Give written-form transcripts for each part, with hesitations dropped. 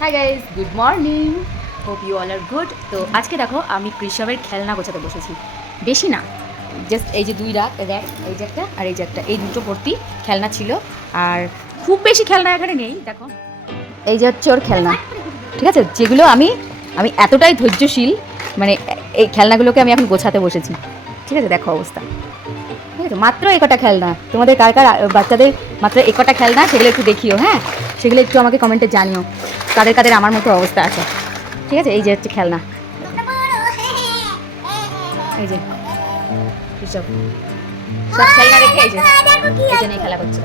High guys, good morning. Hope you all are good. তো আজকে দেখো আমি কৃষবের খেলনা গোছাতে বসেছি। বেশি না, জাস্ট এই যে দুই র্যাক, এই যে একটা আর এই যে একটা, এই দুটো ভর্তি খেলনা ছিল। আর খুব বেশি খেলনা এখানে নেই। দেখো এই যে হচ্ছে ওর খেলনা, ঠিক আছে, যেগুলো আমি আমি এতটাই ধৈর্যশীল, মানে এই খেলনাগুলোকে আমি এখন গোছাতে বসেছি। ঠিক আছে, দেখো অবস্থা। ঠিক আছে, মাত্র এই কটা খেলনা। তোমাদের কার কার বাচ্চাদের মাত্র এই কটা খেলনা, সেগুলো একটু দেখিও। হ্যাঁ, সেগুলো একটু আমাকে কমেন্টে জানিও কাদের কাদের আমার মতো অবস্থা আছে। ঠিক আছে, এই যে হচ্ছে খেলনা, এই যে সব সব খেলনা রেখে এই যে নিয়ে খেলা করছে।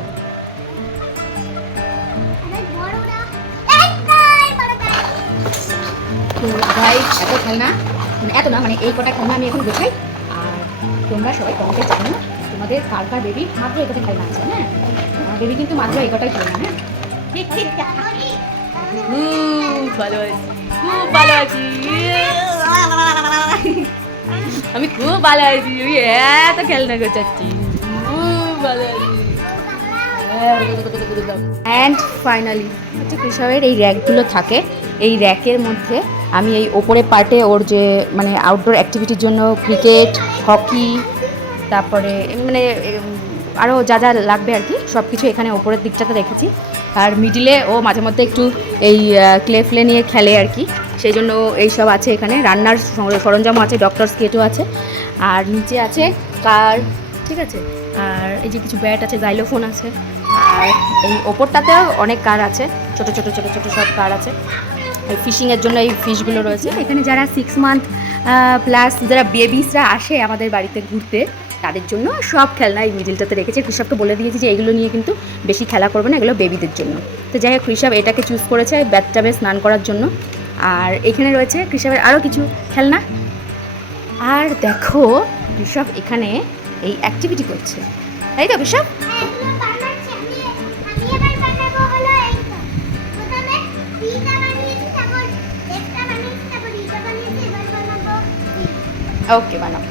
তো ভাই এত খেলনা, মানে এত না, মানে এই কটা খেলনা আমি এখন গোছাই। আর তোমরা সবাই কমেন্টে জানিও তোমাদের কার কার বেবি মাত্র এই কটা খেলনা আছে। হ্যাঁ, আমার বেবি কিন্তু মাত্র এই কটাই খেলনা। হ্যাঁ, ঠিক ঠিক, খুব ভালো আছি, খুব ভালো আছি, আমি খুব ভালো আছি। আমি এত খেলনা গোছাচ্ছি, খুব ভালো আছি। অ্যান্ড ফাইনালি হচ্ছে কৃষকের এই র্যাকগুলো থাকে। এই র্যাকের মধ্যে আমি এই ওপরে পার্টে ওর যে মানে আউটডোর অ্যাক্টিভিটির জন্য ক্রিকেট, হকি, তারপরে মানে আরও যা যা লাগবে আর কি, সব কিছু এখানে ওপরের দিকটাতে রেখেছি। আর মিডিলে ও মাঝে মধ্যে একটু এই ক্লে ফ্লে নিয়ে খেলে আর কি, সেই জন্য এই সব আছে এখানে। রান্নার সরঞ্জামও আছে, ডক্টর স্কেটও আছে। আর নিচে আছে কার, ঠিক আছে, আর এই যে কিছু ব্যাট আছে, জাইলোফোন আছে। আর এই ওপরটাতেও অনেক কার আছে, ছোট ছোট ছোট ছোট সব কার আছে। এই ফিশিংয়ের জন্য এই ফিশগুলো রয়েছে এখানে। যারা 6 মান্থ প্লাস যারা বেবিসরা আসে আমাদের বাড়িতে ঘুরতে, তাদের জন্য সব খেলনা এই মিডিলটাতে রেখেছে। কৃষককে বলে দিয়েছি যে এগুলো নিয়ে কিন্তু বেশি খেলা করবে না, এগুলো বেবিদের জন্য। তো যাই হোক, কৃষক এটাকে চুজ করেছে বাথটাবে স্নান করার জন্য। আর এখানে রয়েছে কৃষকের আরও কিছু খেলনা। আর দেখো কৃষক এখানে এই অ্যাক্টিভিটি করছে, তাই তো কৃষক? ওকে, বানাও।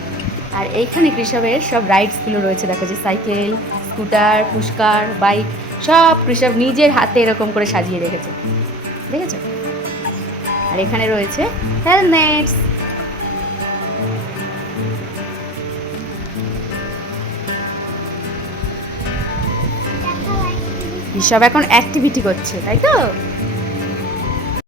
আর এইখানে কৃষকের সব রাইডসগুলো রয়েছে, দেখো যে সাইকেল, স্কুটার, পুস্কার, বাইক, সব কৃষক নিজের হাতে এরকম করে সাজিয়ে রেখেছে, দেখেছো? আর এখানে রয়েছে হেলমেটস। কৃষক এখন অ্যাক্টিভিটি করছে, তাই তো?